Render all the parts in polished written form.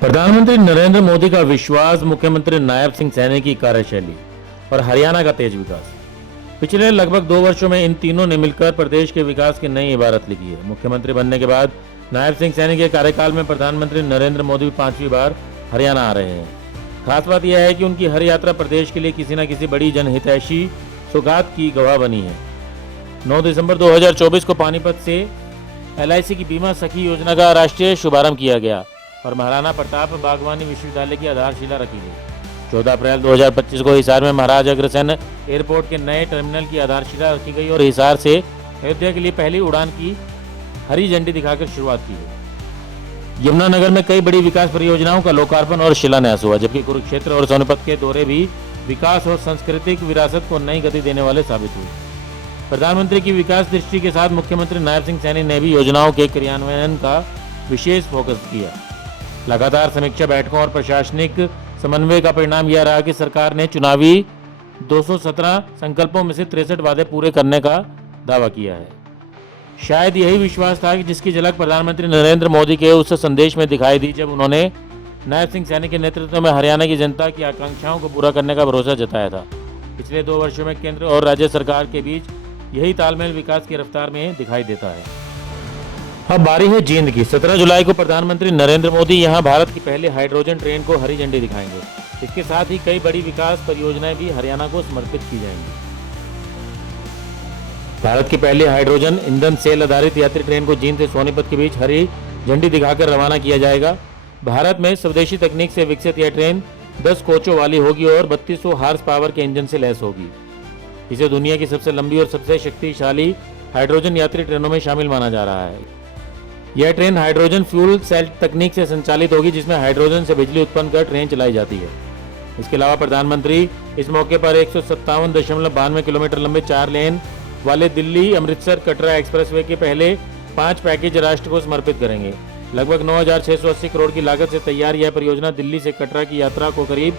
प्रधानमंत्री नरेंद्र मोदी का विश्वास, मुख्यमंत्री नायब सिंह सैनी की कार्यशैली और हरियाणा का तेज विकास। पिछले लगभग 2 वर्षों में इन तीनों ने मिलकर प्रदेश के विकास की नई इबारत लिखी है। मुख्यमंत्री बनने के बाद नायब सिंह सैनी के कार्यकाल में प्रधानमंत्री नरेंद्र मोदी 5वीं बार हरियाणा आ रहे हैं। खास बात यह है कि उनकी हर यात्रा प्रदेश के लिए किसी न किसी बड़ी जनहितैषी सौगात की गवाह बनी है। 9 दिसंबर 2024 को पानीपत से LIC की बीमा सखी योजना का राष्ट्रीय शुभारंभ किया गया और महाराणा प्रताप बागवानी विश्वविद्यालय की आधारशिला रखी गई। 14 अप्रैल 2025 को हिसार में महाराज अग्रसेन एयरपोर्ट के नए टर्मिनल की आधारशिला रखी गई और हिसार से अयोध्या के लिए पहली उड़ान की हरी झंडी दिखाकर शुरुआत की गई। यमुनानगर में कई बड़ी विकास परियोजनाओं का लोकार्पण और शिलान्यास हुआ, जबकि कुरुक्षेत्र और सोनीपत के दौरे भी विकास और सांस्कृतिक विरासत को नई गति देने वाले साबित हुए। प्रधानमंत्री की विकास दृष्टि के साथ मुख्यमंत्री नायब सिंह सैनी ने भी योजनाओं के क्रियान्वयन का विशेष फोकस किया। लगातार समीक्षा बैठकों और प्रशासनिक समन्वय का परिणाम यह रहा कि सरकार ने चुनावी 217 संकल्पों में से 63 वादे पूरे करने का दावा किया है। शायद यही विश्वास था कि जिसकी झलक प्रधानमंत्री नरेंद्र मोदी के उस संदेश में दिखाई दी जब उन्होंने नायब सिंह सैनी के नेतृत्व में हरियाणा की जनता की आकांक्षाओं को पूरा करने का भरोसा जताया था। पिछले 2 वर्षों में केंद्र और राज्य सरकार के बीच यही तालमेल विकास की रफ्तार में दिखाई देता है। अब बारी है जींद की। 17 जुलाई को प्रधानमंत्री नरेंद्र मोदी यहां भारत की पहली हाइड्रोजन ट्रेन को हरी झंडी दिखाएंगे। इसके साथ ही कई बड़ी विकास परियोजनाएं भी हरियाणा को समर्पित की जाएंगी। भारत की पहली हाइड्रोजन ईंधन सेल आधारित यात्री ट्रेन को जींद से सोनीपत के बीच हरी झंडी दिखाकर रवाना किया जाएगा। भारत में स्वदेशी तकनीक से विकसित यह ट्रेन 10 कोचों वाली होगी और 3200 हार्स पावर के इंजन से लैस होगी। इसे दुनिया की सबसे लंबी और सबसे शक्तिशाली हाइड्रोजन यात्री ट्रेनों में शामिल माना जा रहा है। यह ट्रेन हाइड्रोजन फ्यूल सेल तकनीक से संचालित होगी, जिसमें हाइड्रोजन से बिजली उत्पन्न कर ट्रेन चलाई जाती है। इसके अलावा प्रधानमंत्री इस मौके पर 157.92 किलोमीटर लंबे 4 लेन वाले दिल्ली अमृतसर कटरा एक्सप्रेसवे के पहले 5 पैकेज राष्ट्र को समर्पित करेंगे। लगभग 9,680 करोड़ की लागत से तैयार यह परियोजना दिल्ली से कटरा की यात्रा को करीब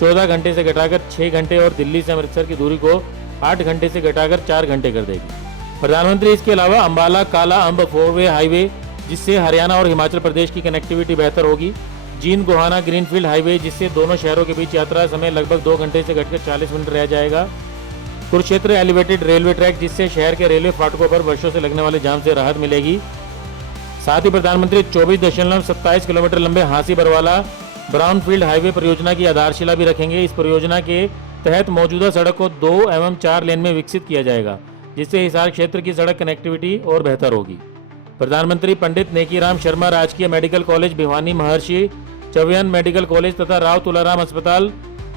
14 घंटे से घटाकर 6 घंटे और दिल्ली से अमृतसर की दूरी को 8 घंटे से घटाकर 4 घंटे कर देगी। प्रधानमंत्री इसके अलावा अंबाला काला अंब 4-वे हाईवे, जिससे हरियाणा और हिमाचल प्रदेश की कनेक्टिविटी बेहतर होगी, जींद गोहाना ग्रीनफील्ड हाईवे, जिससे दोनों शहरों के बीच यात्रा समय लगभग 2 घंटे से घटकर 40 मिनट रह जाएगा, कुरुक्षेत्र एलिवेटेड रेलवे ट्रैक, जिससे शहर के रेलवे फाटकों पर वर्षों से लगने वाले जाम से राहत मिलेगी। साथ ही प्रधानमंत्री 24.27 किलोमीटर लंबे हांसी बरवाला ब्राउनफील्ड हाईवे परियोजना की आधारशिला भी रखेंगे। इस परियोजना के तहत मौजूदा सड़क को 2 एवं 4 लेन में विकसित किया जाएगा, जिससे हिसार क्षेत्र की सड़क कनेक्टिविटी और बेहतर होगी। प्रधानमंत्री पंडित नेकीराम शर्मा राजकीय मेडिकल कॉलेज भिवानी, महर्षि चव्यन मेडिकल कॉलेज तथा राव तुलाराम अस्पताल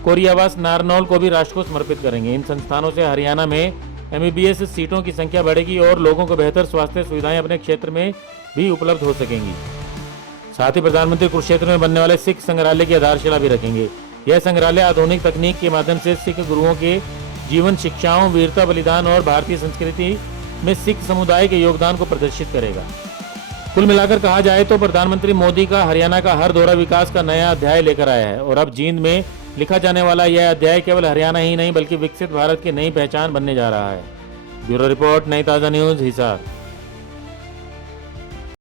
कोरियावास नारनौल को भी राष्ट्र को समर्पित करेंगे। इन संस्थानों से हरियाणा में MBBS सीटों की संख्या बढ़ेगी और लोगों को बेहतर स्वास्थ्य सुविधाएं अपने क्षेत्र में भी उपलब्ध हो सकेंगी। साथ ही प्रधानमंत्री कुरुक्षेत्र में बनने वाले सिख संग्रहालय की आधारशिला भी रखेंगे। यह संग्रहालय आधुनिक तकनीक के माध्यम से सिख गुरुओं के जीवन, शिक्षाओं, वीरता, बलिदान और भारतीय संस्कृति में सिख समुदाय के योगदान को प्रदर्शित करेगा। कुल मिलाकर कहा जाए तो प्रधानमंत्री मोदी का हरियाणा का हर दौरा विकास का नया अध्याय लेकर आया है और अब जींद में लिखा जाने वाला यह अध्याय केवल हरियाणा ही नहीं बल्कि विकसित भारत की नई पहचान बनने जा रहा है। ब्यूरो रिपोर्ट, नई ताज़ा न्यूज़, हिसार।